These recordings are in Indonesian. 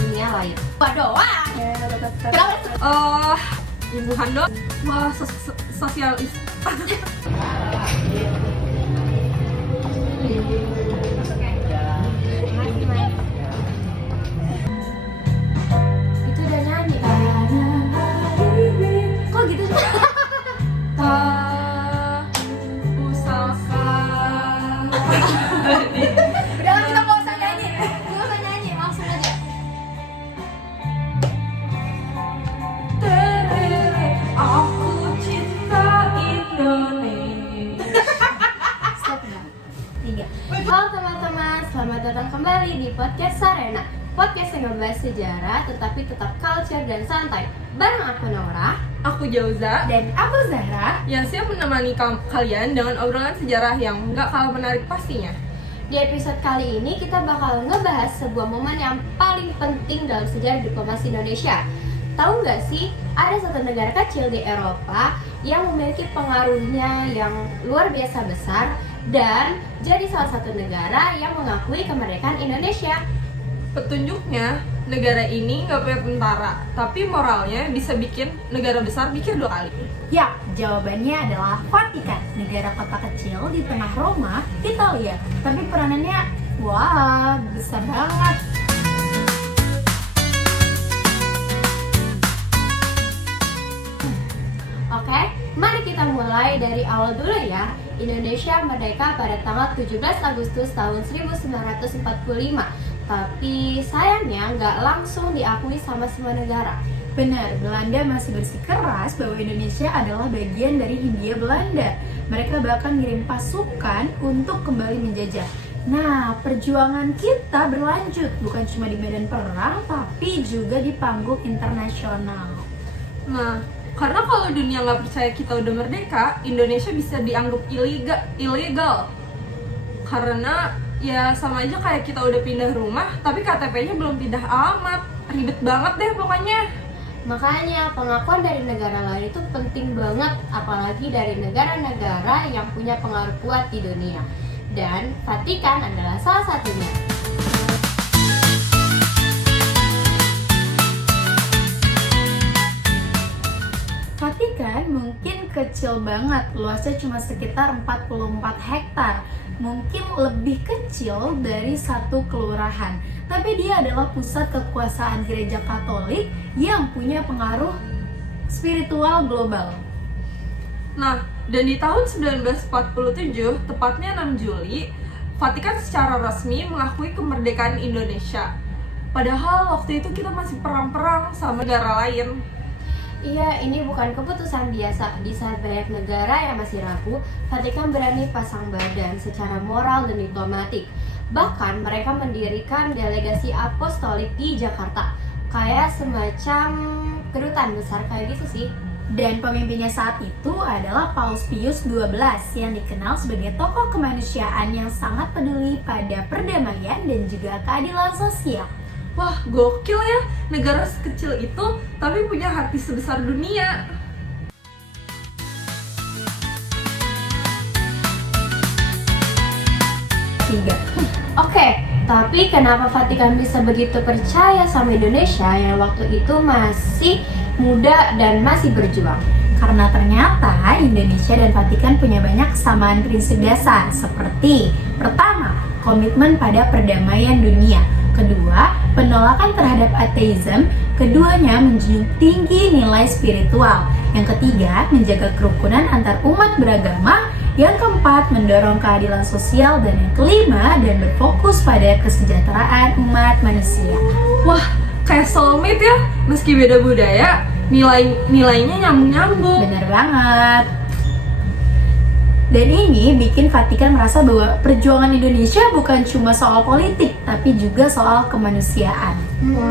dunia lain. Doa. Kenapa? Imbuhan dong. Wah, sosialis. Itu udah nyanyi kan? Kok gitu sih? Udah lah, kita nggak usah nyanyi. Nggak usah nyanyi, langsung aja. Aku cinta Indonesia. Stop ya. 3. Halo teman-teman, selamat datang kembali di podcast Sarena. Podcast yang membahas sejarah tetapi tetap culture dan santai. Bareng aku Nora, Aku Jauza, dan aku Zahra. yang siap menemani kalian dengan obrolan sejarah yang nggak kalah menarik pastinya. Di episode kali ini kita bakal ngebahas sebuah momen yang paling penting dalam sejarah diplomasi Indonesia. Tahu nggak sih, ada satu negara kecil di Eropa yang memiliki pengaruhnya yang luar biasa besar dan jadi salah satu negara yang mengakui kemerdekaan Indonesia. Petunjuknya, negara ini nggak punya tentara, tapi moralnya bisa bikin negara besar mikir 2 kali. Ya, jawabannya adalah Vatikan, negara kota kecil di tengah Roma, Italia. Tapi peranannya, wah, besar banget. Oke, mari kita mulai dari awal dulu ya. Indonesia merdeka pada tanggal 17 Agustus tahun 1945. Tapi sayangnya nggak langsung diakui sama semua negara. Benar, Belanda masih bersikeras bahwa Indonesia adalah bagian dari Hindia Belanda. Mereka bahkan ngirim pasukan untuk kembali menjajah. Nah, perjuangan kita berlanjut, bukan cuma di medan perang, tapi juga di panggung internasional. Nah, karena kalau dunia nggak percaya kita udah merdeka, Indonesia bisa dianggap ilegal. Karena ya sama aja kayak kita udah pindah rumah, tapi KTP-nya belum pindah amat. Ribet banget deh pokoknya. Makanya pengakuan dari negara lain itu penting banget, apalagi dari negara-negara yang punya pengaruh kuat di dunia. Dan Vatikan adalah salah satunya. Vatikan mungkin kecil banget, luasnya cuma sekitar 44 hektar. Mungkin lebih kecil dari satu kelurahan. Tapi dia adalah pusat kekuasaan gereja Katolik yang punya pengaruh spiritual global. Nah, dan di tahun 1947, tepatnya 6 Juli, Vatikan secara resmi mengakui kemerdekaan Indonesia. Padahal waktu itu kita masih perang-perang sama negara lain. Iya, ini bukan keputusan biasa. Di saat banyak negara yang masih ragu, Vatikan berani pasang badan secara moral dan diplomatik. Bahkan mereka mendirikan delegasi apostolik di Jakarta, kayak semacam kedutaan besar kayak gitu sih. Dan pemimpinnya saat itu adalah Paus Pius XII yang dikenal sebagai tokoh kemanusiaan yang sangat peduli pada perdamaian dan juga keadilan sosial. Wah, gokil ya, negara sekecil itu tapi punya hati sebesar dunia. Oke, tapi kenapa Vatikan bisa begitu percaya sama Indonesia yang waktu itu masih muda dan masih berjuang? Karena ternyata Indonesia dan Vatikan punya banyak kesamaan prinsip dasar, seperti pertama, komitmen pada perdamaian dunia. Kedua, penolakan terhadap ateisme. Keduanya menjunjung tinggi nilai spiritual. Yang ketiga, menjaga kerukunan antar umat beragama. Yang keempat, mendorong keadilan sosial. Dan yang kelima, dan berfokus pada kesejahteraan umat manusia. Wah, kayak soulmate ya, meski beda budaya, nilainya nyambung-nyambung. Bener banget. Dan ini bikin Vatikan merasa bahwa perjuangan Indonesia bukan cuma soal politik, tapi juga soal kemanusiaan.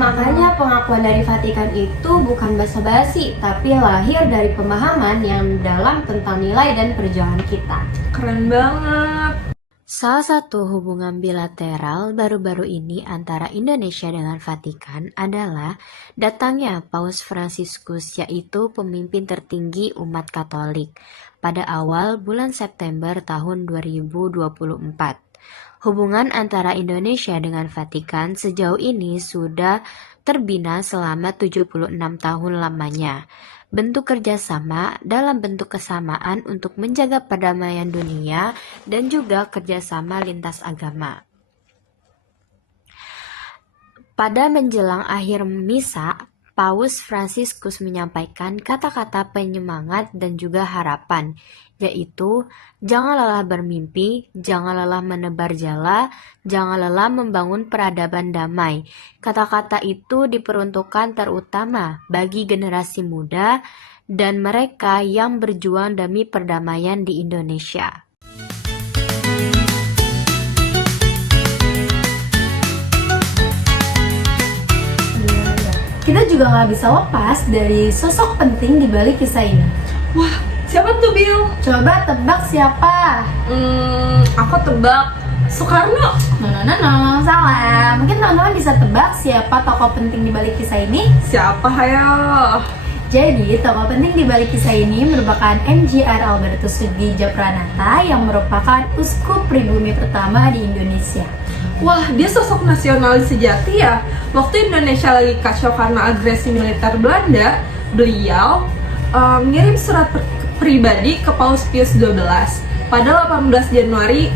Makanya pengakuan dari Vatikan itu bukan basa-basi, tapi lahir dari pemahaman yang dalam tentang nilai dan perjuangan kita. Keren banget. Salah satu hubungan bilateral baru-baru ini antara Indonesia dengan Vatikan adalah datangnya Paus Fransiskus, yaitu pemimpin tertinggi umat Katolik, pada awal bulan September tahun 2024. Hubungan antara Indonesia dengan Vatikan sejauh ini sudah terbina selama 76 tahun lamanya. Bentuk kerjasama dalam bentuk kesamaan untuk menjaga perdamaian dunia dan juga kerjasama lintas agama. Pada menjelang akhir misa, Paus Fransiskus menyampaikan kata-kata penyemangat dan juga harapan, yaitu jangan lelah bermimpi, jangan lelah menebar jala, jangan lelah membangun peradaban damai. Kata-kata itu diperuntukkan terutama bagi generasi muda dan mereka yang berjuang demi perdamaian di Indonesia. Kita juga nggak bisa lepas dari sosok penting di balik kisah ini. Wah, siapa tuh Bill? Coba tebak siapa? Aku tebak Soekarno. No, salah. Mungkin teman-teman bisa tebak siapa tokoh penting di balik kisah ini? Siapa hayo? Jadi, tokoh penting di balik kisah ini merupakan MJR Albertus Widjapranata yang merupakan uskup pribumi pertama di Indonesia. Wah, dia sosok nasionalis sejati ya. Waktu Indonesia lagi kacau karena agresi militer Belanda, beliau ngirim surat pribadi ke Paus Pius XII pada 18 Januari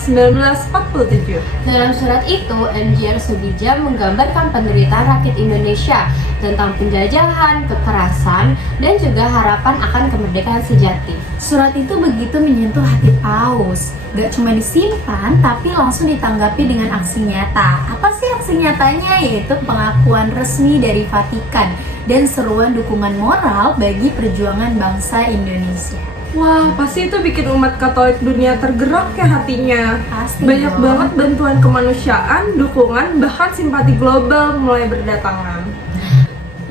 1947. Dalam surat itu, MJR Subidja menggambarkan penderitaan rakyat Indonesia tentang penjajahan, kekerasan, dan juga harapan akan kemerdekaan sejati. Surat itu begitu menyentuh hati Paus. Gak cuma disimpan, tapi langsung ditanggapi dengan aksi nyata. Apa sih aksi nyatanya? Yaitu pengakuan resmi dari Vatikan dan seruan dukungan moral bagi perjuangan bangsa Indonesia. Wah, pasti itu bikin umat Katolik dunia tergerak ya hatinya. Pasti Banyak dong. banget bantuan kemanusiaan, dukungan, bahkan simpati global mulai berdatangan.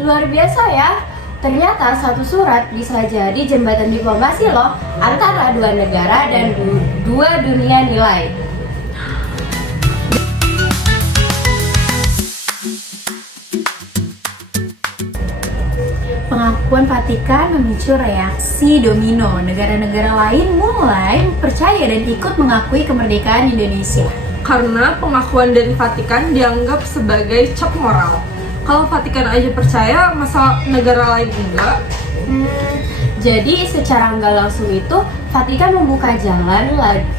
Luar biasa ya, ternyata satu surat bisa jadi jembatan diplomasi loh antara dua negara dan dua dunia nilai. Pengakuan Vatikan memicu reaksi domino. Negara-negara lain mulai percaya dan ikut mengakui kemerdekaan Indonesia. Karena pengakuan dari Vatikan dianggap sebagai cap moral. Kalau Vatikan aja percaya, masa negara lain enggak? Jadi secara nggak langsung itu Vatikan membuka jalan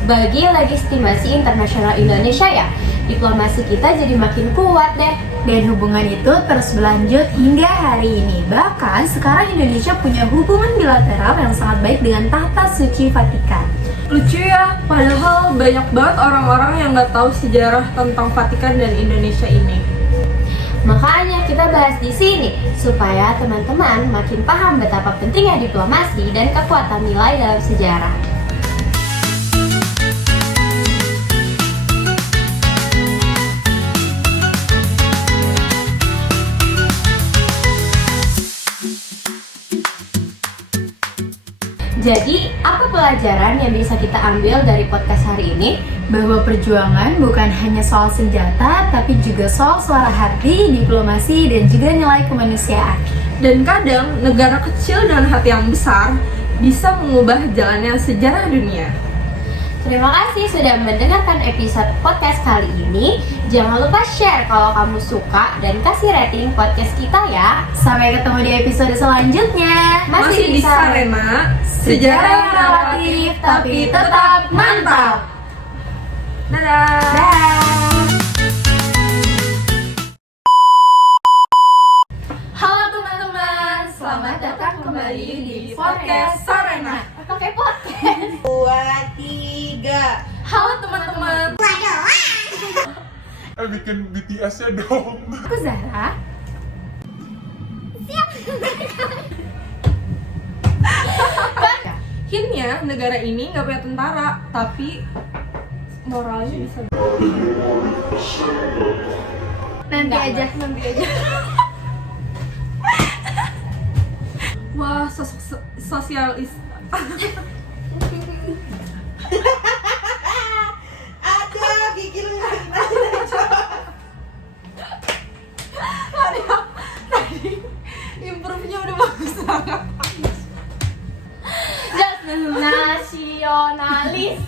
bagi legitimasi internasional Indonesia ya. Diplomasi kita jadi makin kuat deh. Dan hubungan itu terus berlanjut hingga hari ini. Bahkan sekarang Indonesia punya hubungan bilateral yang sangat baik dengan tahta suci Vatikan. Lucu ya, padahal banyak banget orang-orang yang nggak tahu sejarah tentang Vatikan dan Indonesia ini. Makanya kita bahas di sini supaya teman-teman makin paham betapa pentingnya diplomasi dan kekuatan nilai dalam sejarah. Jadi, apa pelajaran yang bisa kita ambil dari podcast hari ini? Bahwa perjuangan bukan hanya soal senjata, tapi juga soal suara hati, diplomasi, dan juga nilai kemanusiaan. Dan kadang negara kecil dengan hati yang besar bisa mengubah jalannya sejarah dunia. Terima kasih sudah mendengarkan episode podcast kali ini. Jangan lupa share kalau kamu suka dan kasih rating podcast kita ya. Sampai ketemu di episode selanjutnya. Masih di Sarena, sejarah yang relatif tapi tetap mantap. Dadah. Halo teman-teman, selamat datang kembali di podcast Sarena. Pakai podcast. 2, 3. Halo teman-teman. Bikin BTS-nya dong. Aku Zahra. Hintnya negara ini nggak punya tentara, tapi moralnya bisa. Nanti aja. Wah, sosok sosialis. Ada gigi lu Tadi improve-nya udah bagus banget. Nasionalis.